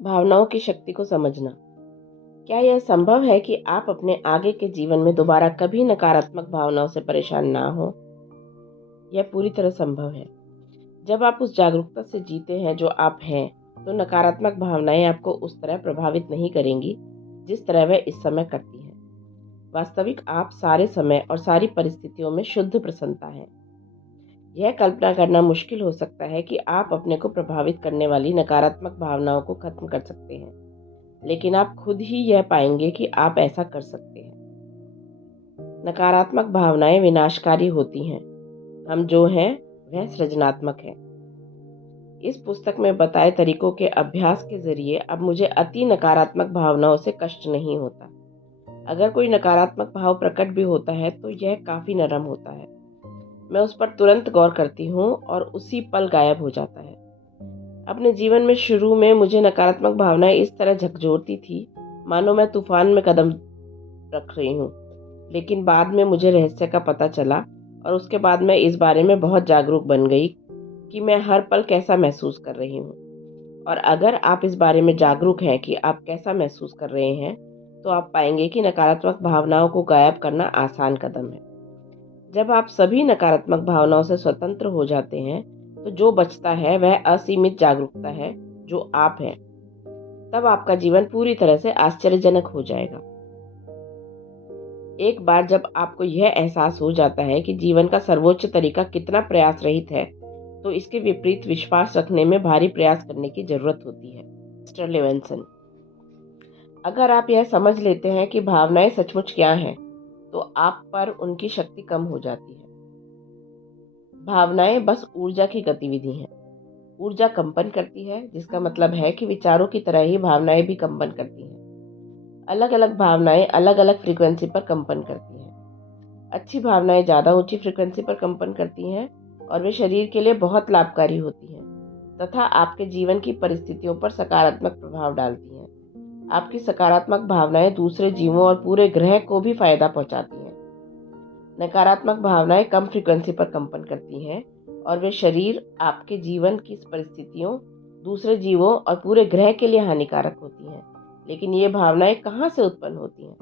भावनाओं की शक्ति को समझना। क्या यह संभव है कि आप अपने आगे के जीवन में दोबारा कभी नकारात्मक भावनाओं से परेशान ना हो? यह पूरी तरह संभव है। जब आप उस जागरूकता से जीते हैं जो आप हैं, तो नकारात्मक भावनाएं आपको उस तरह प्रभावित नहीं करेंगी जिस तरह वे इस समय करती हैं। वास्तविक आप सारे समय और सारी परिस्थितियों में शुद्ध प्रसन्नता है। यह कल्पना करना मुश्किल हो सकता है कि आप अपने को प्रभावित करने वाली नकारात्मक भावनाओं को खत्म कर सकते हैं, लेकिन आप खुद ही यह पाएंगे कि आप ऐसा कर सकते हैं। नकारात्मक भावनाएं विनाशकारी होती हैं। हम जो हैं वह सृजनात्मक है। इस पुस्तक में बताए तरीकों के अभ्यास के जरिए अब मुझे अति नकारात्मक भावनाओं से कष्ट नहीं होता। अगर कोई नकारात्मक भाव प्रकट भी होता है तो यह काफी नरम होता है। मैं उस पर तुरंत गौर करती हूँ और उसी पल गायब हो जाता है। अपने जीवन में शुरू में मुझे नकारात्मक भावनाएं इस तरह झकझोरती थी मानो मैं तूफान में कदम रख रही हूँ। लेकिन बाद में मुझे रहस्य का पता चला और उसके बाद मैं इस बारे में बहुत जागरूक बन गई कि मैं हर पल कैसा महसूस कर रही हूँ। और अगर आप इस बारे में जागरूक हैं कि आप कैसा महसूस कर रहे हैं, तो आप पाएंगे कि नकारात्मक भावनाओं को गायब करना आसान कदम है। जब आप सभी नकारात्मक भावनाओं से स्वतंत्र हो जाते हैं, तो जो बचता है वह असीमित जागरूकता है जो आप हैं। तब आपका जीवन पूरी तरह से आश्चर्यजनक हो जाएगा। एक बार जब आपको यह एहसास हो जाता है कि जीवन का सर्वोच्च तरीका कितना प्रयास रहित है, तो इसके विपरीत विश्वास रखने में भारी प्रयास करने की जरूरत होती है। मिस्टर लेवेंसन, अगर आप यह समझ लेते हैं कि भावनाएं सचमुच क्या हैं, तो आप पर उनकी शक्ति कम हो जाती है। भावनाएं बस ऊर्जा की गतिविधि हैं। ऊर्जा कंपन करती है, जिसका मतलब है कि विचारों की तरह ही भावनाएं भी कंपन करती हैं। अलग अलग भावनाएं अलग अलग फ्रीक्वेंसी पर कंपन करती हैं। अच्छी भावनाएं ज़्यादा ऊंची फ्रीक्वेंसी पर कंपन करती हैं और वे शरीर के लिए बहुत लाभकारी होती हैं तथा आपके जीवन की परिस्थितियों पर सकारात्मक प्रभाव डालती हैं। आपकी सकारात्मक भावनाएं दूसरे जीवों और पूरे ग्रह को भी फायदा पहुंचाती हैं। नकारात्मक भावनाएं कम फ्रीक्वेंसी पर कंपन करती हैं और वे शरीर, आपके जीवन की परिस्थितियों, दूसरे जीवों और पूरे ग्रह के लिए हानिकारक होती हैं। लेकिन ये भावनाएं कहाँ से उत्पन्न होती हैं?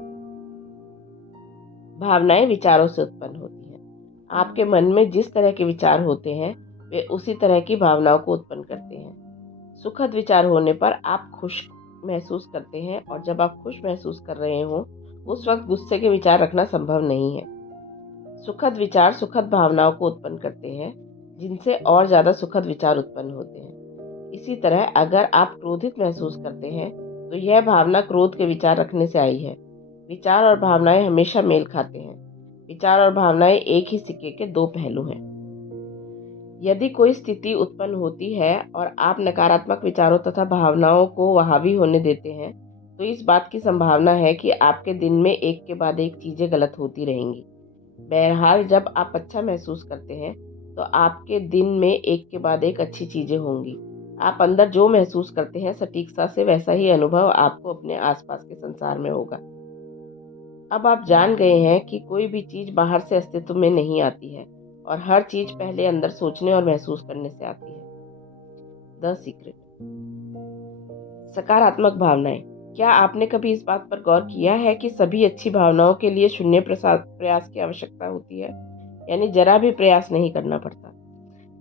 भावनाएं विचारों से उत्पन्न होती हैं। आपके मन में जिस तरह के विचार होते हैं, वे उसी तरह की भावनाओं को उत्पन्न करते हैं। सुखद विचार होने पर आप खुश महसूस करते हैं और जब आप खुश महसूस कर रहे हो, उस वक्त गुस्से के विचार रखना संभव नहीं है। सुखद विचार सुखद भावनाओं को उत्पन्न करते हैं, जिनसे और ज्यादा सुखद विचार उत्पन्न होते हैं। इसी तरह अगर आप क्रोधित महसूस करते हैं, तो यह भावना क्रोध के विचार रखने से आई है। विचार और भावनाएं हमेशा मेल खाते हैं। विचार और भावनाएं एक ही सिक्के के दो पहलू हैं। यदि कोई स्थिति उत्पन्न होती है और आप नकारात्मक विचारों तथा भावनाओं को हावी होने देते हैं, तो इस बात की संभावना है कि आपके दिन में एक के बाद एक चीजें गलत होती रहेंगी। बहरहाल, जब आप अच्छा महसूस करते हैं, तो आपके दिन में एक के बाद एक अच्छी चीजें होंगी। आप अंदर जो महसूस करते हैं, सटीकता से वैसा ही अनुभव आपको अपने आसपास के संसार में होगा। अब आप जान गए हैं कि कोई भी चीज बाहर से अस्तित्व में नहीं आती है और हर चीज पहले अंदर सोचने और महसूस करने से आती है। The secret. सकारात्मक भावनाएं। क्या आपने कभी इस बात पर गौर किया है कि सभी अच्छी भावनाओं के लिए शून्य प्रयास की आवश्यकता होती है, यानी जरा भी प्रयास नहीं करना पड़ता।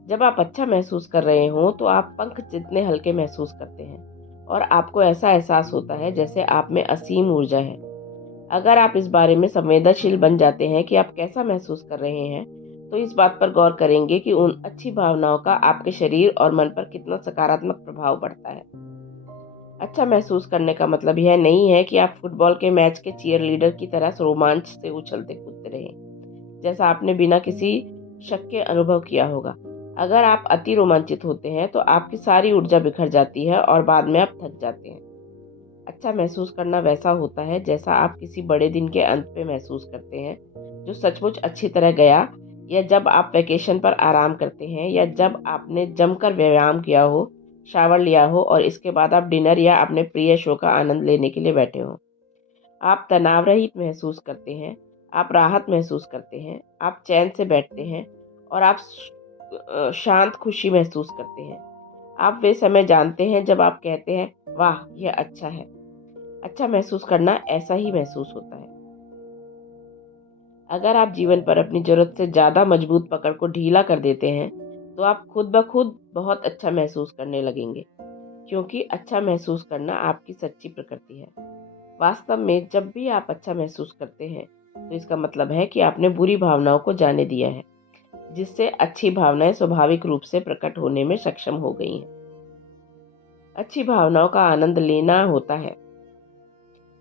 जब आप अच्छा महसूस कर रहे हो, तो आप पंख जितने हल्के महसूस करते हैं और आपको ऐसा एहसास होता है जैसे आप में असीम ऊर्जा है। अगर आप इस बारे में संवेदनशील बन जाते हैं कि आप कैसा महसूस कर रहे हैं, तो इस बात पर गौर करेंगे कि उन अच्छी भावनाओं का आपके शरीर और मन पर कितना सकारात्मक प्रभाव पड़ता है। अच्छा महसूस करने का मतलब यह नहीं है कि आप फुटबॉल के मैच के चीयरलीडर की तरह रोमांच से उछलते कूदते रहें, जैसा आपने बिना किसी शक के अनुभव किया होगा। अगर आप अति रोमांचित होते हैं, तो आपकी सारी ऊर्जा बिखर जाती है और बाद में आप थक जाते हैं। अच्छा महसूस करना वैसा होता है जैसा आप किसी बड़े दिन के अंत पे महसूस करते हैं, जो सचमुच अच्छी तरह गया, या जब आप वैकेशन पर आराम करते हैं, या जब आपने जमकर व्यायाम किया हो, शावर लिया हो और इसके बाद आप डिनर या अपने प्रिय शो का आनंद लेने के लिए बैठे हो। आप तनाव रहित महसूस करते हैं, आप राहत महसूस करते हैं, आप चैन से बैठते हैं और आप शांत खुशी महसूस करते हैं। आप वे समय जानते हैं जब आप कहते हैं, वाह यह अच्छा है। अच्छा महसूस करना ऐसा ही महसूस होता है। अगर आप जीवन पर अपनी जरूरत से ज़्यादा मजबूत पकड़ को ढीला कर देते हैं तो आप खुद ब खुद बहुत अच्छा महसूस करने लगेंगे, क्योंकि अच्छा महसूस करना आपकी सच्ची प्रकृति है। वास्तव में जब भी आप अच्छा महसूस करते हैं तो इसका मतलब है कि आपने बुरी भावनाओं को जाने दिया है, जिससे अच्छी भावनाएं स्वाभाविक रूप से प्रकट होने में सक्षम हो गई हैं। अच्छी भावनाओं का आनंद लेना होता है।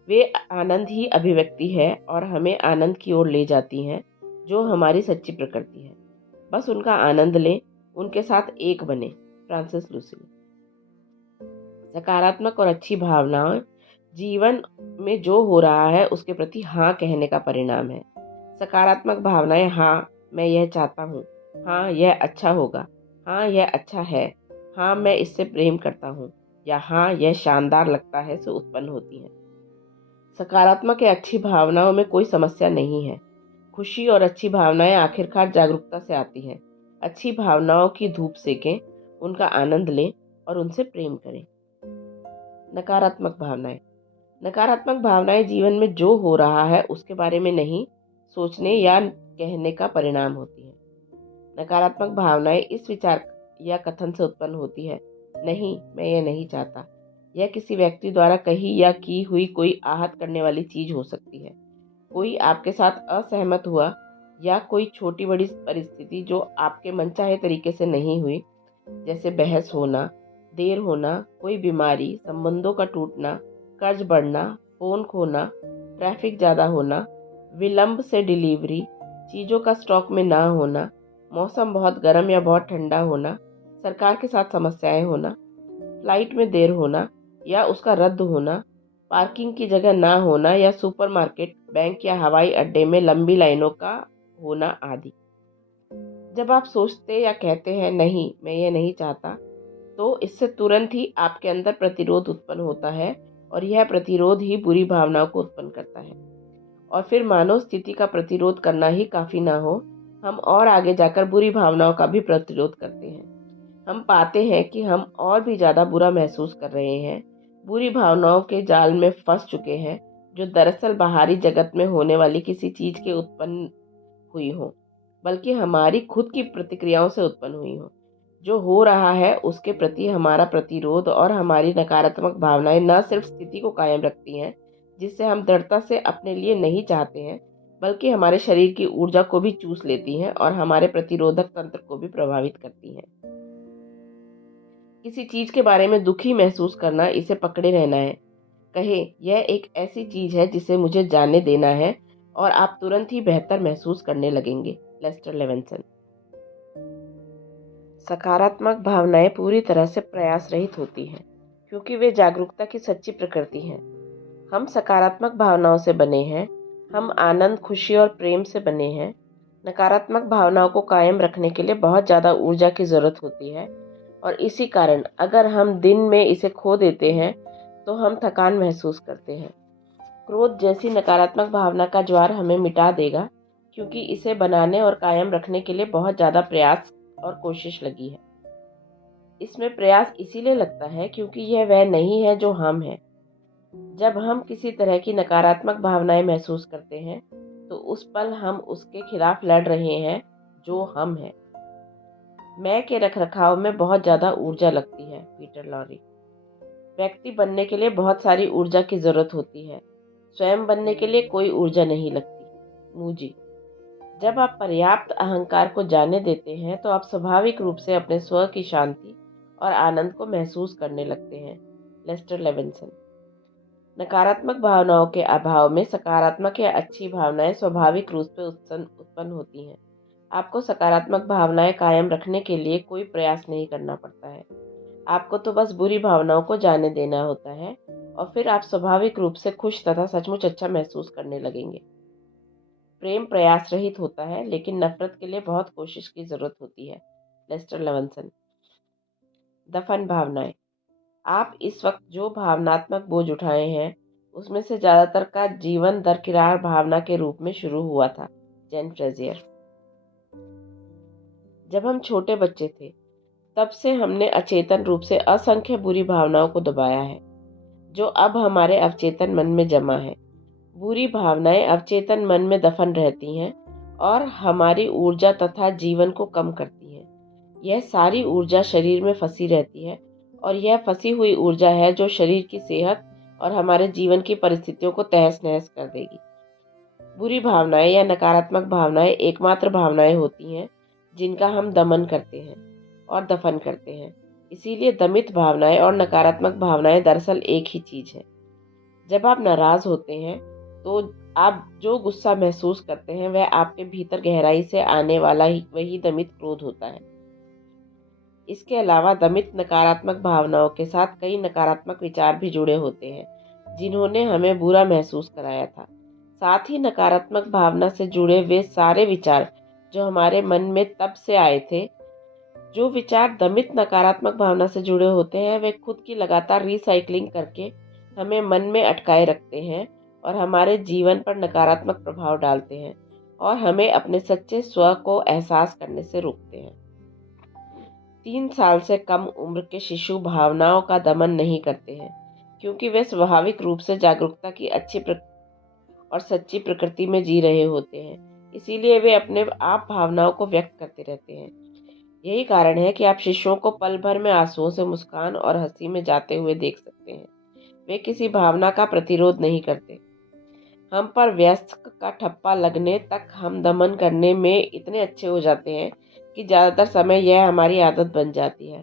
वे आनंद ही अभिव्यक्ति है और हमें आनंद की ओर ले जाती हैं, जो हमारी सच्ची प्रकृति है। बस उनका आनंद लें, उनके साथ एक बने। Francis Lucy. सकारात्मक और अच्छी भावनाएं जीवन में जो हो रहा है उसके प्रति हाँ कहने का परिणाम है। सकारात्मक भावनाएं हाँ मैं यह चाहता हूँ, हाँ यह अच्छा होगा, हाँ यह अच्छा है, हाँ मैं इससे प्रेम करता हूँ, या हाँ यह शानदार लगता है से उत्पन्न होती हैं। सकारात्मक या अच्छी भावनाओं में कोई समस्या नहीं है। खुशी और अच्छी भावनाएं आखिरकार जागरूकता से आती हैं। अच्छी भावनाओं की धूप सेकें, उनका आनंद लें और उनसे प्रेम करें। नकारात्मक भावनाएं। नकारात्मक भावनाएं जीवन में जो हो रहा है उसके बारे में नहीं सोचने या कहने का परिणाम होती हैं। नकारात्मक भावनाएं इस विचार या कथन से उत्पन्न होती है, नहीं मैं ये नहीं चाहता। यह किसी व्यक्ति द्वारा कही या की हुई कोई आहत करने वाली चीज हो सकती है। कोई आपके साथ असहमत हुआ या कोई छोटी बड़ी परिस्थिति जो आपके मनचाहे तरीके से नहीं हुई, जैसे बहस होना, देर होना, कोई बीमारी, संबंधों का टूटना, कर्ज बढ़ना, फोन खोना, ट्रैफिक ज़्यादा होना, विलंब से डिलीवरी, चीज़ों का स्टॉक में ना होना, मौसम बहुत गर्म या बहुत ठंडा होना, सरकार के साथ समस्याएं होना, फ्लाइट में देर होना या उसका रद्द होना, पार्किंग की जगह ना होना या सुपरमार्केट, बैंक या हवाई अड्डे में लंबी लाइनों का होना आदि। जब आप सोचते या कहते हैं नहीं मैं ये नहीं चाहता, तो इससे तुरंत ही आपके अंदर प्रतिरोध उत्पन्न होता है और यह प्रतिरोध ही बुरी भावनाओं को उत्पन्न करता है। और फिर मानव स्थिति का प्रतिरोध करना ही काफ़ी ना हो, हम और आगे जाकर बुरी भावनाओं का भी प्रतिरोध करते हैं। हम पाते हैं कि हम और भी ज़्यादा बुरा महसूस कर रहे हैं, बुरी भावनाओं के जाल में फंस चुके हैं, जो दरअसल बाहरी जगत में होने वाली किसी चीज़ के उत्पन्न हुई हो, बल्कि हमारी खुद की प्रतिक्रियाओं से उत्पन्न हुई हो। जो हो रहा है उसके प्रति हमारा प्रतिरोध और हमारी नकारात्मक भावनाएं न सिर्फ स्थिति को कायम रखती हैं, जिससे हम दृढ़ता से अपने लिए नहीं चाहते हैं, बल्कि हमारे शरीर की ऊर्जा को भी चूस लेती हैं और हमारे प्रतिरोधक तंत्र को भी प्रभावित करती हैं। किसी चीज के बारे में दुखी महसूस करना, इसे पकड़े रहना है। कहे यह एक ऐसी चीज है जिसे मुझे जाने देना है और आप तुरंत ही बेहतर महसूस करने लगेंगे। Lester Levinson. सकारात्मक भावनाएं पूरी तरह से प्रयास रहित होती हैं, क्योंकि वे जागरूकता की सच्ची प्रकृति हैं। हम सकारात्मक भावनाओं से बने हैं, हम आनंद, खुशी और प्रेम से बने हैं। नकारात्मक भावनाओं को कायम रखने के लिए बहुत ज़्यादा ऊर्जा की ज़रूरत होती है और इसी कारण अगर हम दिन में इसे खो देते हैं तो हम थकान महसूस करते हैं। क्रोध जैसी नकारात्मक भावना का ज्वार हमें मिटा देगा, क्योंकि इसे बनाने और कायम रखने के लिए बहुत ज़्यादा प्रयास और कोशिश लगी है। इसमें प्रयास इसीलिए लगता है क्योंकि यह वह नहीं है जो हम हैं। जब हम किसी तरह की नकारात्मक भावनाएं महसूस करते हैं तो उस पल हम उसके खिलाफ लड़ रहे हैं जो हम हैं। मैं के रखरखाव में बहुत ज़्यादा ऊर्जा लगती है। Peter Laurie. व्यक्ति बनने के लिए बहुत सारी ऊर्जा की ज़रूरत होती है, स्वयं बनने के लिए कोई ऊर्जा नहीं लगती। मूजी। जब आप पर्याप्त अहंकार को जाने देते हैं तो आप स्वाभाविक रूप से अपने स्व की शांति और आनंद को महसूस करने लगते हैं। Lester Levinson. नकारात्मक भावनाओं के अभाव में सकारात्मक या अच्छी भावनाएं स्वाभाविक रूप से उत्पन्न होती हैं। आपको सकारात्मक भावनाएं कायम रखने के लिए कोई प्रयास नहीं करना पड़ता है। आपको तो बस बुरी भावनाओं को जाने देना होता है और फिर आप स्वाभाविक रूप से खुश तथा सचमुच अच्छा महसूस करने लगेंगे। प्रेम प्रयास रहित होता है, लेकिन नफरत के लिए बहुत कोशिश की जरूरत होती है। Lester Levinson. दफन भावनाएं। आप इस वक्त जो भावनात्मक बोझ उठाए हैं उसमें से ज्यादातर का जीवन दरकिरार भावना के रूप में शुरू हुआ था। जैन फ्रेजियर। जब हम छोटे बच्चे थे तब से हमने अचेतन रूप से असंख्य बुरी भावनाओं को दबाया है। जो अब हमारे अवचेतन मन में जमा है। बुरी भावनाएं अवचेतन मन में दफन रहती हैं और हमारी ऊर्जा तथा जीवन को कम करती हैं। यह सारी ऊर्जा शरीर में फंसी रहती है और यह फंसी हुई ऊर्जा है जो शरीर की सेहत और हमारे जीवन की परिस्थितियों को तहस नहस कर देगी। बुरी भावनाएं या नकारात्मक भावनाएं एकमात्र भावनाएं होती हैं जिनका हम दमन करते हैं और दफन करते हैं। इसीलिए दमित भावनाएं और नकारात्मक भावनाएं दरअसल एक ही चीज है। जब आप नाराज होते हैं तो आप जो गुस्सा महसूस करते हैं वह आपके भीतर गहराई से आने वाला ही वही दमित क्रोध होता है। इसके अलावा दमित नकारात्मक भावनाओं के साथ कई नकारात्मक विचार भी जुड़े होते हैं जिन्होंने हमें बुरा महसूस कराया था। साथ ही नकारात्मक भावना से जुड़े वे सारे विचार जो हमारे मन में तब से आए थे। जो विचार दमित नकारात्मक भावना से जुड़े होते हैं वे खुद की लगातार रिसाइकलिंग करके हमें मन में अटकाए रखते हैं और हमारे जीवन पर नकारात्मक प्रभाव डालते हैं और हमें अपने सच्चे स्व को एहसास करने से रोकते हैं। 3 साल से कम उम्र के शिशु भावनाओं का दमन नहीं करते हैं क्योंकि वे स्वाभाविक रूप से जागरूकता की अच्छी और सच्ची प्रकृति में जी रहे होते हैं। इसीलिए वे अपने आप भावनाओं को व्यक्त करते रहते हैं। यही कारण है कि आप शिशुओं को पल भर में आंसुओं से मुस्कान और हंसी में जाते हुए देख सकते हैं। वे किसी भावना का प्रतिरोध नहीं करते। हम पर वयस्क का ठप्पा लगने तक हम दमन करने में इतने अच्छे हो जाते हैं कि ज़्यादातर समय यह हमारी आदत बन जाती है।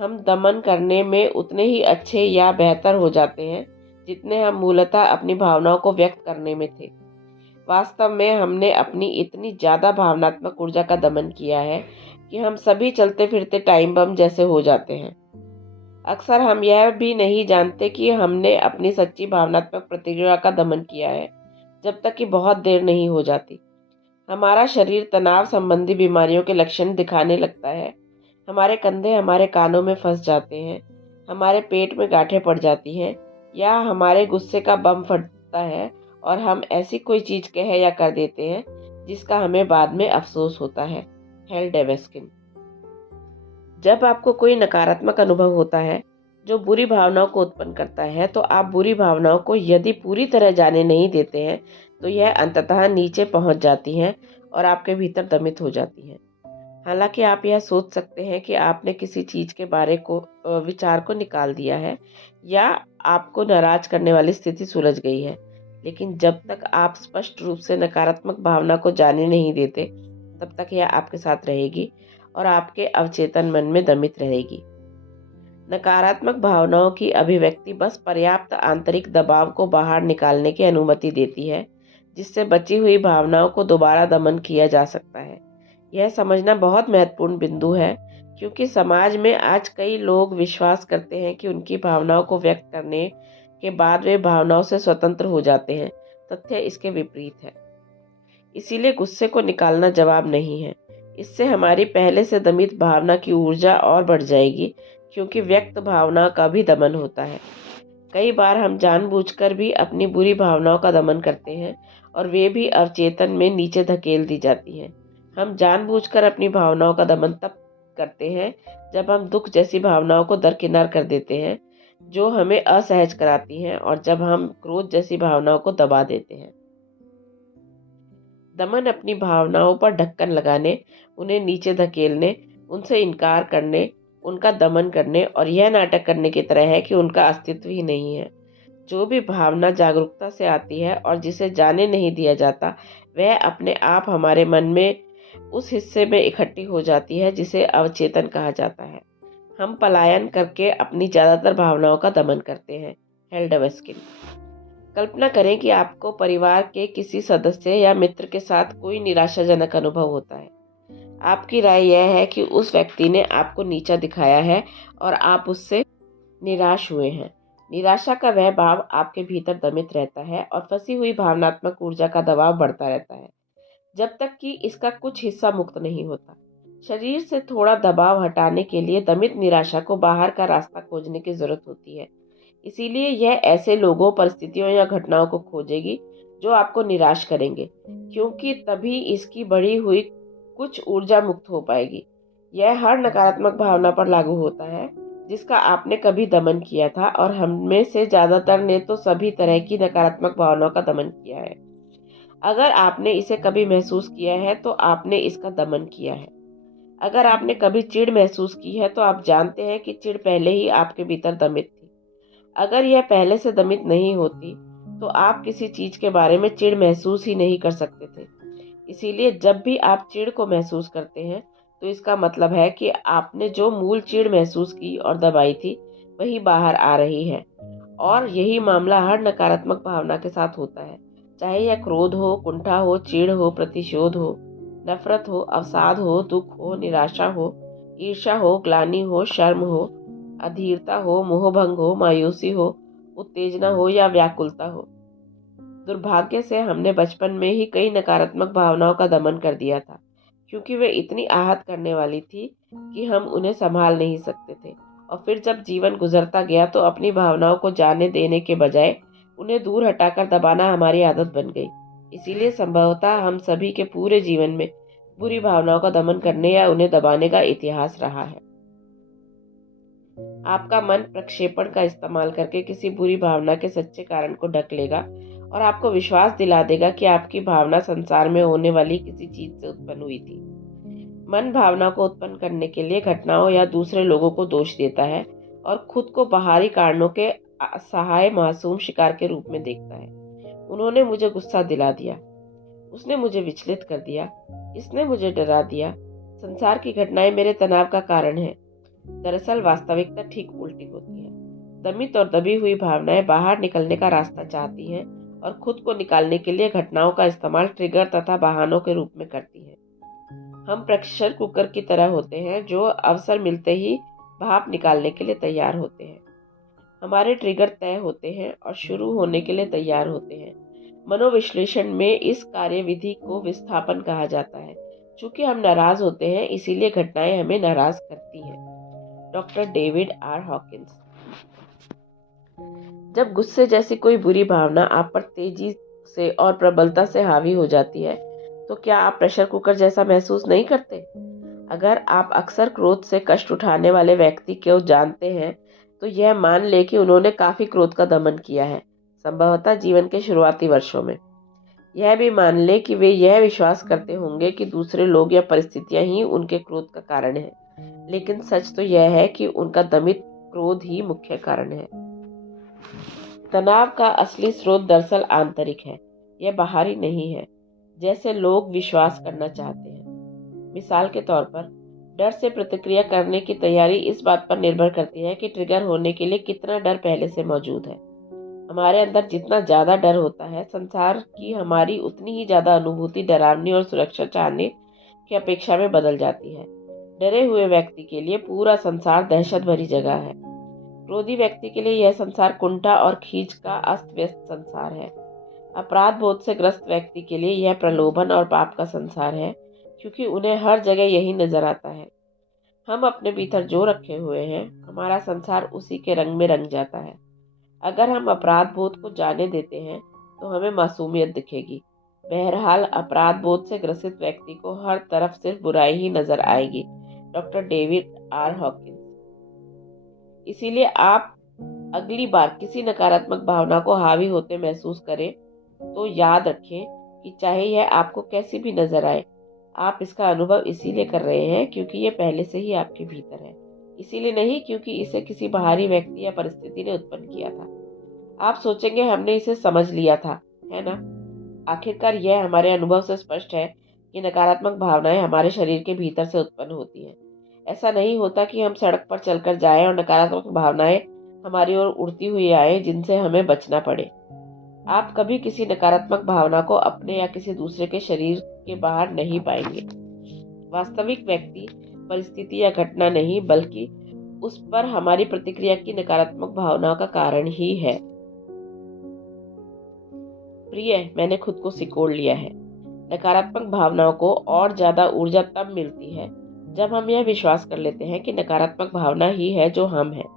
हम दमन करने में उतने ही अच्छे या बेहतर हो जाते हैं जितने हम मूलतः अपनी भावनाओं को व्यक्त करने में थे। वास्तव में हमने अपनी इतनी ज़्यादा भावनात्मक ऊर्जा का दमन किया है कि हम सभी चलते फिरते टाइम बम जैसे हो जाते हैं। अक्सर हम यह भी नहीं जानते कि हमने अपनी सच्ची भावनात्मक प्रतिक्रिया का दमन किया है जब तक कि बहुत देर नहीं हो जाती। हमारा शरीर तनाव संबंधी बीमारियों के लक्षण दिखाने लगता है। हमारे कंधे हमारे कानों में फंस जाते हैं, हमारे पेट में गांठें पड़ जाती हैं या हमारे गुस्से का बम फटता है और हम ऐसी कोई चीज कह या कर देते हैं जिसका हमें बाद में अफसोस होता है। हेल डेवेस्किन। जब आपको कोई नकारात्मक अनुभव होता है जो बुरी भावनाओं को उत्पन्न करता है तो आप बुरी भावनाओं को यदि पूरी तरह जाने नहीं देते हैं तो यह अंततः नीचे पहुंच जाती हैं और आपके भीतर दमित हो जाती हैं। हालांकि आप यह सोच सकते हैं कि आपने किसी चीज के विचार को निकाल दिया है या आपको नाराज करने वाली स्थिति सुलझ गई है, लेकिन जब तक आप स्पष्ट रूप से नकारात्मक भावना को जाने नहीं देते तब तक यह आपके साथ रहेगी और आपके अवचेतन मन में दमित रहेगी। नकारात्मक भावनाओं की अभिव्यक्ति बस पर्याप्त आंतरिक दबाव को बाहर निकालने की अनुमति देती है जिससे बची हुई भावनाओं को दोबारा दमन किया जा सकता है। यह समझना बहुत महत्वपूर्ण बिंदु है क्योंकि समाज में आज कई लोग विश्वास करते हैं कि उनकी भावनाओं को व्यक्त करने के बाद वे भावनाओं से स्वतंत्र हो जाते हैं। तथ्य इसके विपरीत है। इसीलिए गुस्से को निकालना जवाब नहीं है। इससे हमारी पहले से दमित भावना की ऊर्जा और बढ़ जाएगी क्योंकि व्यक्त भावना का भी दमन होता है। कई बार हम जानबूझकर भी अपनी बुरी भावनाओं का दमन करते हैं और वे भी अवचेतन में नीचे धकेल दी जाती हैं। हम जानबूझकर अपनी भावनाओं का दमन तब करते हैं जब हम दुख जैसी भावनाओं को दरकिनार कर देते हैं जो हमें असहज कराती हैं और जब हम क्रोध जैसी भावनाओं को दबा देते हैं। दमन अपनी भावनाओं पर ढक्कन लगाने, उन्हें नीचे धकेलने, उनसे इनकार करने, उनका दमन करने और यह नाटक करने की तरह है कि उनका अस्तित्व ही नहीं है। जो भी भावना जागरूकता से आती है और जिसे जाने नहीं दिया जाता वह अपने आप हमारे मन में उस हिस्से में इकट्ठी हो जाती है जिसे अवचेतन कहा जाता है। हम पलायन करके अपनी ज्यादातर भावनाओं का दमन करते हैं। हेल डेवेस्किन। कल्पना करें कि आपको परिवार के किसी सदस्य या मित्र के साथ कोई निराशाजनक अनुभव होता है। आपकी राय यह है कि उस व्यक्ति ने आपको नीचा दिखाया है और आप उससे निराश हुए हैं। निराशा का वह भाव आपके भीतर दमित रहता है और फंसी हुई भावनात्मक ऊर्जा का दबाव बढ़ता रहता है जब तक कि इसका कुछ हिस्सा मुक्त नहीं होता। शरीर से थोड़ा दबाव हटाने के लिए दमित निराशा को बाहर का रास्ता खोजने की जरूरत होती है। इसीलिए यह ऐसे लोगों, परिस्थितियों या घटनाओं को खोजेगी जो आपको निराश करेंगे क्योंकि तभी इसकी बढ़ी हुई कुछ ऊर्जा मुक्त हो पाएगी। यह हर नकारात्मक भावना पर लागू होता है जिसका आपने कभी दमन किया था, और हम में से ज्यादातर ने तो सभी तरह की नकारात्मक भावनाओं का दमन किया है। अगर आपने इसे कभी महसूस किया है तो आपने इसका दमन किया है। अगर आपने कभी चिढ़ महसूस की है तो आप जानते हैं कि चिढ़ पहले ही आपके भीतर दमित थी। अगर यह पहले से दमित नहीं होती तो आप किसी चीज के बारे में चिढ़ महसूस ही नहीं कर सकते थे। इसीलिए जब भी आप चिढ़ को महसूस करते हैं तो इसका मतलब है कि आपने जो मूल चिढ़ महसूस की और दबाई थी वही बाहर आ रही है। और यही मामला हर नकारात्मक भावना के साथ होता है, चाहे यह क्रोध हो, कुंठा हो, चिढ़ हो, प्रतिशोध हो, नफरत हो, अवसाद हो, दुख हो, निराशा हो, ईर्ष्या हो, ग्लानि हो, शर्म हो, अधीरता हो, मोहभंग हो, मायूसी हो, उत्तेजना हो या व्याकुलता हो। दुर्भाग्य से हमने बचपन में ही कई नकारात्मक भावनाओं का दमन कर दिया था, क्योंकि वे इतनी आहत करने वाली थी कि हम उन्हें संभाल नहीं सकते थे। और फिर जब जीवन गुजरता गया तो अपनी भावनाओं को जाने देने के बजाय उन्हें दूर हटाकर दबाना हमारी आदत बन गई। इसीलिए संभवतः हम सभी के पूरे जीवन में बुरी भावनाओं का दमन करने या उन्हें दबाने का इतिहास रहा है। आपका मन प्रक्षेपण का इस्तेमाल करके किसी बुरी भावना के सच्चे कारण को ढक लेगा और आपको विश्वास दिला देगा कि आपकी भावना संसार में होने वाली किसी चीज से उत्पन्न हुई थी। मन भावना को उत्पन्न करने के लिए घटनाओं या दूसरे लोगों को दोष देता है और खुद को बाहरी कारणों के असहाय मासूम शिकार के रूप में देखता है। उन्होंने मुझे गुस्सा दिला दिया, उसने मुझे विचलित कर दिया, इसने मुझे डरा दिया, संसार की घटनाएं मेरे तनाव का कारण है। दरअसल वास्तविकता ठीक उल्टी होती है। दमित और दबी हुई भावनाएं बाहर निकलने का रास्ता चाहती हैं और खुद को निकालने के लिए घटनाओं का इस्तेमाल ट्रिगर तथा बहानों के रूप में करती हैं। हम प्रेशर कुकर की तरह होते हैं जो अवसर मिलते ही भाप निकालने के लिए तैयार होते हैं। हमारे ट्रिगर तय होते हैं और शुरू होने के लिए तैयार होते हैं। मनोविश्लेषण में इस कार्यविधि को विस्थापन कहा जाता है। चूंकि हम नाराज होते हैं इसीलिए घटनाएं हमें नाराज करती हैं। Doctor David R Hawkins. जब गुस्से जैसी कोई बुरी भावना आप पर तेजी से और प्रबलता से हावी हो जाती है तो क्या आप प्रेशर कुकर जैसा महसूस नहीं करते? अगर आप अक्सर क्रोध से कष्ट उठाने वाले व्यक्ति को जानते हैं तो यह मान ले कि उन्होंने काफी क्रोध का दमन किया है, संभवतः जीवन के शुरुआती वर्षों में। यह भी मान ले कि वे यह विश्वास करते होंगे कि दूसरे लोग या परिस्थितियां ही उनके क्रोध का कारण है, लेकिन सच तो यह है कि उनका दमित क्रोध ही मुख्य कारण है। तनाव का असली स्रोत दरअसल आंतरिक है, यह बाहरी नहीं है, जैसे लोग विश्वास करना चाहते हैं। मिसाल के तौर पर, डर से प्रतिक्रिया करने की तैयारी इस बात पर निर्भर करती है कि ट्रिगर होने के लिए कितना डर पहले से मौजूद है। हमारे अंदर जितना ज्यादा डर होता है, संसार की हमारी उतनी ही ज्यादा अनुभूति डरावनी और सुरक्षा चाहने की अपेक्षा में बदल जाती है। डरे हुए व्यक्ति के लिए पूरा संसार दहशत भरी जगह है। क्रोधी व्यक्ति के लिए यह संसार कुंठा और खींच का अस्त व्यस्त संसार है। अपराध बोध से ग्रस्त व्यक्ति के लिए यह प्रलोभन और पाप का संसार है, क्योंकि उन्हें हर जगह यही नजर आता है। हम अपने भीतर जो रखे हुए हैं, हमारा संसार उसी के रंग में रंग जाता है। अगर हम अपराध बोध को जाने देते हैं तो हमें मासूमियत दिखेगी। बहरहाल अपराध बोध से ग्रसित व्यक्ति को हर तरफ सिर्फ बुराई ही नजर आएगी। Doctor David R Hawkins. इसीलिए आप अगली बार किसी नकारात्मक भावना को हावी होते महसूस करें तो याद रखें कि चाहे यह आपको कैसी भी नजर आए, आप इसका अनुभव इसीलिए कर रहे हैं क्योंकि यह पहले से ही आपके भीतर है, इसीलिए नहीं क्योंकि इसे किसी बाहरी व्यक्ति या परिस्थिति ने उत्पन्न किया था। आप सोचेंगे हमने इसे समझ लिया था, है ना? आखिरकार यह हमारे अनुभव से स्पष्ट है कि नकारात्मक भावनाएं हमारे शरीर के भीतर से उत्पन्न होती हैं। ऐसा नहीं होता कि हम सड़क पर चलकर जाएं और नकारात्मक भावनाएं हमारी ओर उड़ती हुई आए जिनसे हमें बचना पड़े। आप कभी किसी नकारात्मक भावना को अपने या किसी दूसरे के शरीर के बाहर नहीं पाएंगे। वास्तविक व्यक्ति, परिस्थिति या घटना नहीं, बल्कि उस पर हमारी प्रतिक्रिया की नकारात्मक भावनाओं का कारण ही है। प्रिय, मैंने खुद को सिकोड़ लिया है। नकारात्मक भावनाओं को और ज्यादा ऊर्जा तब मिलती है जब हम यह विश्वास कर लेते हैं कि नकारात्मक भावना ही है जो हम हैं।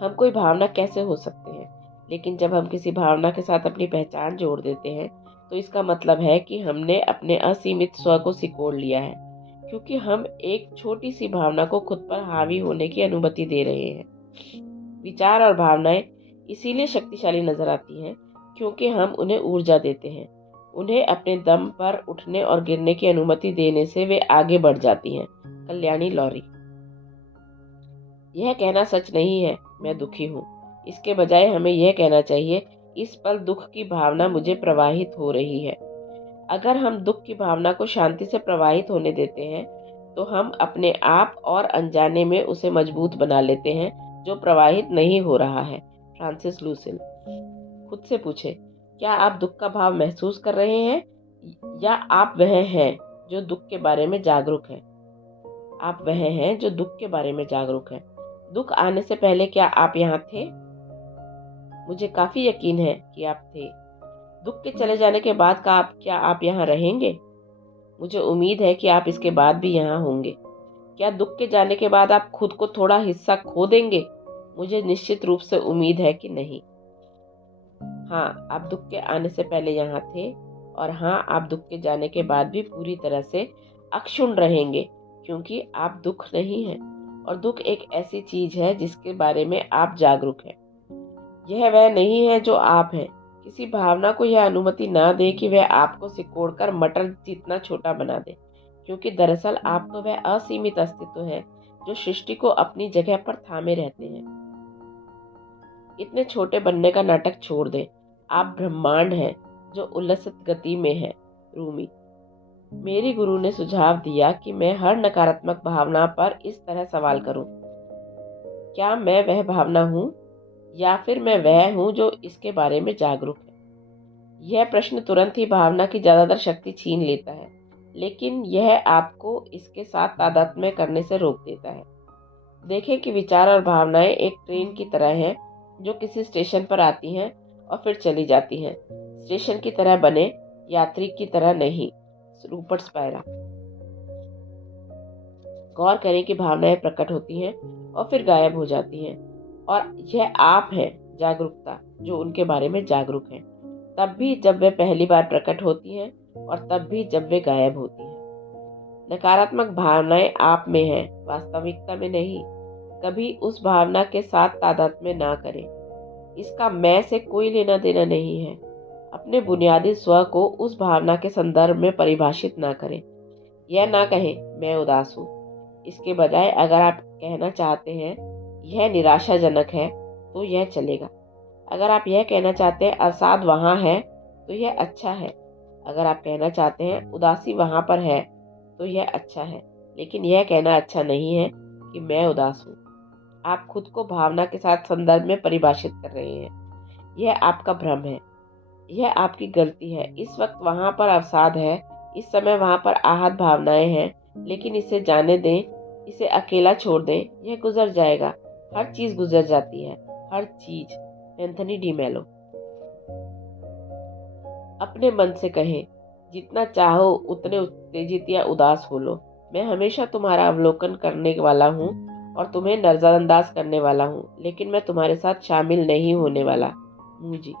हम कोई भावना कैसे हो सकते हैं, लेकिन जब हम किसी भावना के साथ अपनी पहचान जोड़ देते हैं तो इसका मतलब है कि हमने अपने असीमित स्व को सिकोड़ लिया है। क्योंकि हम एक छोटी सी भावना को खुद पर हावी होने की अनुमति दे रहे हैं। विचार और भावनाएं इसीलिए शक्तिशाली नजर आती हैं क्योंकि हम उन्हें ऊर्जा देते हैं। उन्हें अपने दम पर उठने और गिरने की अनुमति देने से वे आगे बढ़ जाती हैं। कल्याणी लॉरी। यह कहना सच नहीं है मैं दुखी हूँ। इसके बजाय हमें यह कहना चाहिए इस पल दुख की भावना मुझे प्रवाहित हो रही है। अगर हम दुख की भावना को शांति से प्रवाहित होने देते हैं तो हम अपने आप और अनजाने में उसे मजबूत बना लेते हैं जो प्रवाहित नहीं हो रहा है। Francis Lucille. खुद से पूछे, क्या आप दुख का भाव महसूस कर रहे हैं या आप वह हैं जो दुख के बारे में जागरूक है? आप वह हैं जो दुख के बारे में जागरूक है। दुख आने से पहले क्या आप यहाँ थे? मुझे काफी यकीन है कि आप थे। दुख के चले जाने के बाद क्या आप यहाँ रहेंगे? मुझे उम्मीद है कि आप इसके बाद भी यहाँ होंगे। क्या दुख के जाने के बाद आप खुद को थोड़ा हिस्सा खो देंगे? मुझे निश्चित रूप से उम्मीद है कि नहीं। हाँ, आप दुख के आने से पहले यहाँ थे और हाँ, आप दुख के जाने के बाद भी पूरी तरह से अक्षुण्ण रहेंगे क्योंकि आप दुख नहीं हैं और दुख एक ऐसी चीज है जिसके बारे में आप जागरूक हैं। यह वह नहीं है जो आप हैं। किसी भावना को यह अनुमति ना दे कि वह आपको सिकोड़कर मटर जितना छोटा बना दे, क्योंकि दरअसल आप तो वह असीमित अस्तित्व है जो सृष्टि को अपनी जगह पर थामे रहते हैं। इतने छोटे बनने का नाटक छोड़ दें। आप ब्रह्मांड हैं जो उल्लसित गति में है। रूमी। मेरी गुरु ने सुझाव दिया कि मैं हर नकारात्मक भावना पर इस तरह सवाल करूं, क्या मैं वह भावना हूं या फिर मैं वह हूं जो इसके बारे में जागरूक है? यह प्रश्न तुरंत ही भावना की ज्यादातर शक्ति छीन लेता है, लेकिन यह आपको इसके साथ तादात्म्य करने से रोक देता है। देखें कि विचार और भावनाएं एक ट्रेन की तरह हैं जो किसी स्टेशन पर आती हैं और फिर चली जाती हैं। स्टेशन की तरह बने, यात्री की तरह नहीं। Rupert Spyra. गौर करें कि भावनाएं प्रकट होती हैं और फिर गायब हो जाती हैं और यह आप हैं, जागरूकता, जो उनके बारे में जागरूक हैं, तब भी जब वे पहली बार प्रकट होती हैं और तब भी जब वे गायब होती हैं। नकारात्मक भावनाएं आप में हैं, वास्तविकता में नहीं। कभी उस भावना के साथ तादात्म्य ना करें। इसका मैं से कोई लेना देना नहीं है। अपने बुनियादी स्व को उस भावना के संदर्भ में परिभाषित ना करें। यह ना कहें मैं उदास हूँ। इसके बजाय अगर आप कहना चाहते हैं यह निराशाजनक है तो यह चलेगा। अगर आप यह कहना चाहते हैं अवसाद वहाँ है तो यह अच्छा है। अगर आप कहना चाहते हैं उदासी वहाँ पर है तो यह अच्छा है, लेकिन यह कहना अच्छा नहीं है कि मैं उदास हूँ। आप खुद को भावना के साथ संदर्भ में परिभाषित कर रहे हैं। यह आपका भ्रम है, यह आपकी गलती है। इस वक्त वहाँ पर अवसाद है, इस समय वहाँ पर आहत भावनाएं हैं, लेकिन इसे जाने दें, इसे अकेला छोड़ दें, यह गुजर जाएगा। हर चीज गुजर जाती है, हर चीज। एंथनी डी मेलो। अपने मन से कहें, जितना चाहो उतने उत्तेजित या उदास हो लो। मैं हमेशा तुम्हारा अवलोकन करने वाला हूँ और तुम्हें नजरअंदाज करने वाला हूँ, लेकिन मैं तुम्हारे साथ शामिल नहीं होने वाला। मुझे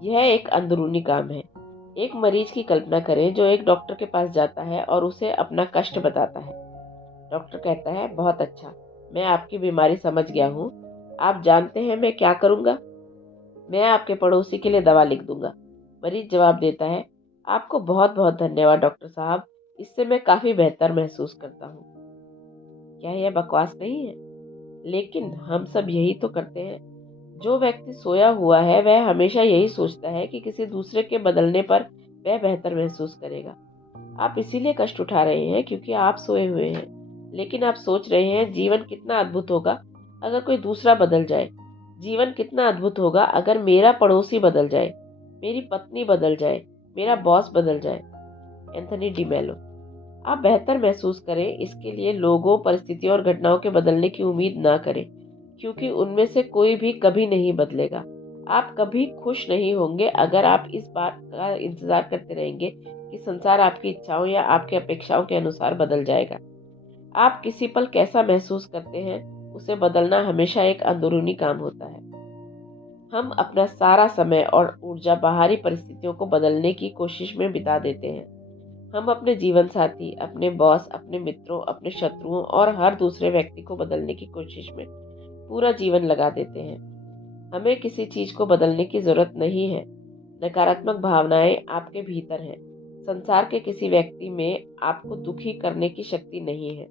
यह एक अंदरूनी काम है। एक मरीज की कल्पना करें जो एक डॉक्टर के पास जाता है और उसे अपना कष्ट बताता है। डॉक्टर कहता है, बहुत अच्छा, मैं आपकी बीमारी समझ गया हूँ। आप जानते हैं मैं क्या करूँगा? मैं आपके पड़ोसी के लिए दवा लिख दूंगा। मरीज जवाब देता है, आपको बहुत बहुत धन्यवाद डॉक्टर साहब, इससे मैं काफी बेहतर महसूस करता हूँ। क्या यह बकवास नहीं है? लेकिन हम सब यही तो करते हैं। जो व्यक्ति सोया हुआ है वह हमेशा यही सोचता है कि किसी दूसरे के बदलने पर वह बेहतर महसूस करेगा। आप इसीलिए कष्ट उठा रहे हैं क्योंकि आप सोए हुए हैं, लेकिन आप सोच रहे हैं जीवन कितना अद्भुत होगा अगर कोई दूसरा बदल जाए। जीवन कितना अद्भुत होगा अगर मेरा पड़ोसी बदल जाए, मेरी पत्नी बदल जाए, मेरा बॉस बदल जाए। एंथनी डी मेलो। आप बेहतर महसूस करें, इसके लिए लोगों, परिस्थितियों और घटनाओं के बदलने की उम्मीद ना करें, क्योंकि उनमें से कोई भी कभी नहीं बदलेगा। आप कभी खुश नहीं होंगे अगर आप इस बात का इंतजार करते रहेंगे कि संसार आपकी इच्छाओं या आपकी अपेक्षाओं के अनुसार बदल जाएगा। आप किसी पल कैसा महसूस करते हैं, उसे बदलना हमेशा एक अंदरूनी काम होता है। हम अपना सारा समय और ऊर्जा बाहरी परिस्थितियों को बदलने की कोशिश में बिता देते हैं। हम अपने जीवन साथी, अपने बॉस, अपने मित्रों, अपने शत्रुओं और हर दूसरे व्यक्ति को बदलने की कोशिश में पूरा जीवन लगा देते हैं। हमें किसी चीज को बदलने की जरूरत नहीं है। नकारात्मक भावनाएं आपके भीतर हैं। संसार के किसी व्यक्ति में आपको दुखी करने की शक्ति नहीं है।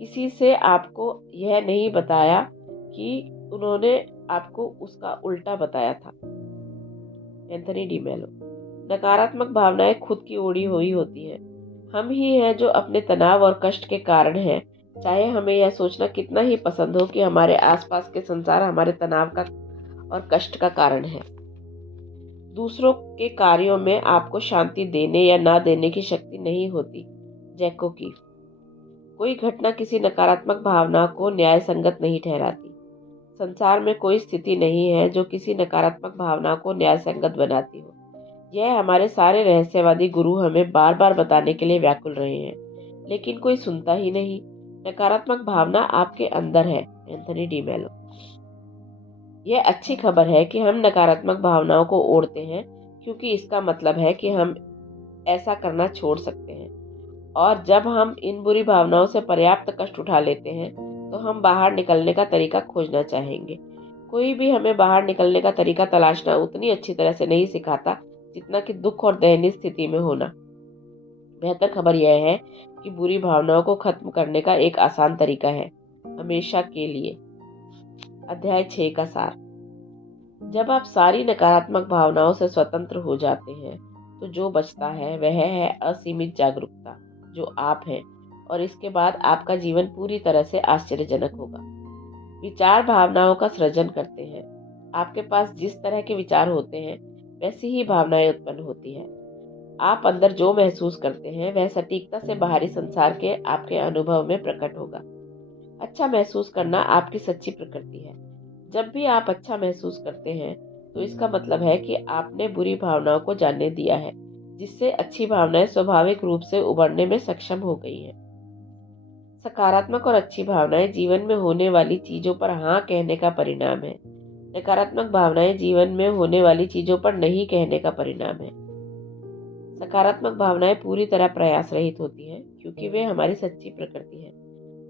किसी से आपको यह नहीं बताया कि उन्होंने आपको उसका उल्टा बताया था। एंथनी डी मेलो। नकारात्मक भावनाएं खुद की ओढ़ी हुई होती हैं। हम ही हैं जो अपने तनाव और कष्ट के कारण हैं, चाहे हमें यह सोचना कितना ही पसंद हो कि हमारे आसपास के संसार हमारे तनाव का और कष्ट का कारण है। दूसरों के कार्यों में आपको शांति देने या ना देने की शक्ति नहीं होती। जैको की। कोई घटना किसी नकारात्मक भावना को न्याय संगत नहीं ठहराती। संसार में कोई स्थिति नहीं है जो किसी नकारात्मक भावना को न्याय संगत बनाती हो। यह हमारे सारे रहस्यवादी गुरु हमें बार बार बताने के लिए व्याकुल रहे हैं, लेकिन कोई सुनता ही नहीं। नकारात्मक भावना आपके अंदर है। एंथनी डी मेलो। यह अच्छी खबर है कि हम नकारात्मक भावनाओं को ओढ़ते हैं, क्योंकि इसका मतलब है कि हम ऐसा करना छोड़ सकते हैं। और जब हम इन बुरी भावनाओं से पर्याप्त कष्ट उठा लेते हैं, तो हम बाहर निकलने का तरीका खोजना चाहेंगे। कोई भी हमें बाहर निकलने का तरीका तलाशना उतनी अच्छी तरह से नहीं सिखाता जितना कि दुख और दयनीय स्थिति में होना। बेहतर खबर यह है कि बुरी भावनाओं को खत्म करने का एक आसान तरीका है, हमेशा के लिए। अध्याय 6 का सार। जब आप सारी नकारात्मक भावनाओं से स्वतंत्र हो जाते हैं, तो जो बचता है वह है असीमित जागरूकता, जो आप हैं, और इसके बाद आपका जीवन पूरी तरह से आश्चर्यजनक होगा। विचार भावनाओं का सृजन करते हैं। आपके पास जिस तरह के विचार होते हैं, वैसी ही भावनाएं उत्पन्न होती हैं। आप अंदर जो महसूस करते हैं, वह सटीकता से बाहरी संसार के आपके अनुभव में प्रकट होगा। अच्छा महसूस करना आपकी सच्ची प्रकृति है। जब भी आप अच्छा महसूस करते हैं, तो इसका मतलब है कि आपने बुरी भावनाओं को जानने दिया है, जिससे अच्छी भावनाएं स्वाभाविक रूप से उभरने में सक्षम हो गई हैं। सकारात्मक और अच्छी भावनाएं जीवन में होने वाली चीजों पर हाँ कहने का परिणाम है। नकारात्मक भावनाएं जीवन में होने वाली चीजों पर नहीं कहने का परिणाम है। सकारात्मक भावनाएं पूरी तरह प्रयास रहित होती हैं, क्योंकि वे हमारी सच्ची प्रकृति है।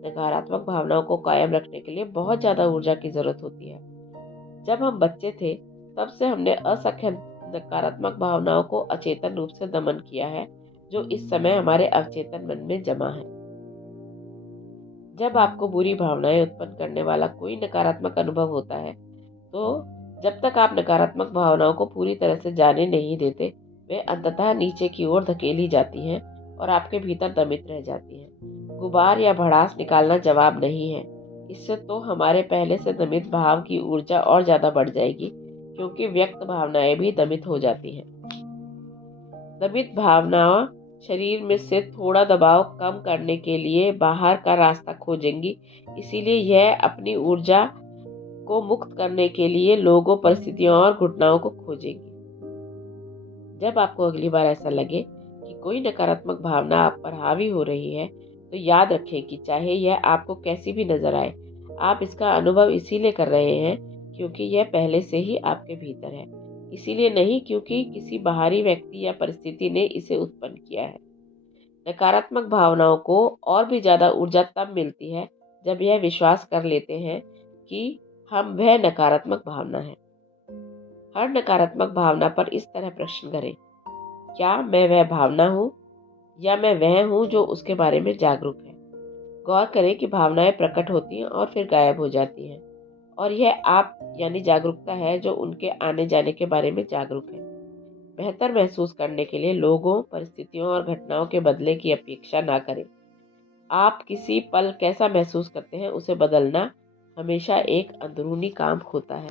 नकारात्मक भावनाओं को कायम रखने के लिए बहुत ज्यादा ऊर्जा की जरूरत होती है। जब हम बच्चे थे, तब से हमने असंख्य नकारात्मक भावनाओं को अचेतन रूप से दमन किया है, जो इस समय हमारे अवचेतन मन में जमा है। जब आपको बुरी भावनाएं उत्पन्न करने वाला कोई नकारात्मक अनुभव होता है, तो जब तक आप नकारात्मक भावनाओं को पूरी तरह से जाने नहीं देते, वे अंततः नीचे की ओर धकेली जाती हैं और आपके भीतर दमित रह जाती हैं। गुबार या भड़ास निकालना जवाब नहीं है। इससे तो हमारे पहले से दमित भाव की ऊर्जा और ज्यादा बढ़ जाएगी, क्योंकि व्यक्त भावनाएं भी दमित हो जाती हैं। दमित भावनाएं शरीर में से थोड़ा दबाव कम करने के लिए बाहर का रास्ता खोजेंगी, इसीलिए यह अपनी ऊर्जा को मुक्त करने के लिए लोगों, परिस्थितियों और घटनाओं को खोजेंगी। जब आपको अगली बार ऐसा लगे कि कोई नकारात्मक भावना आप पर हावी हो रही है, तो याद रखें कि चाहे यह आपको कैसी भी नजर आए, आप इसका अनुभव इसीलिए कर रहे हैं क्योंकि यह पहले से ही आपके भीतर है, इसीलिए नहीं क्योंकि किसी बाहरी व्यक्ति या परिस्थिति ने इसे उत्पन्न किया है। नकारात्मक भावनाओं को और भी ज्यादा ऊर्जा तब मिलती है जब यह विश्वास कर लेते हैं कि हम वह नकारात्मक भावना है। हर नकारात्मक भावना पर इस तरह प्रश्न करें, क्या मैं वह भावना हूँ या मैं वह हूँ जो उसके बारे में जागरूक है। गौर करें कि भावनाएं प्रकट होती हैं और फिर गायब हो जाती हैं, और यह आप यानी जागरूकता है जो उनके आने जाने के बारे में जागरूक है। बेहतर महसूस करने के लिए लोगों, परिस्थितियों और घटनाओं के बदले की अपेक्षा ना करें। आप किसी पल कैसा महसूस करते हैं, उसे बदलना हमेशा एक अंदरूनी काम होता है।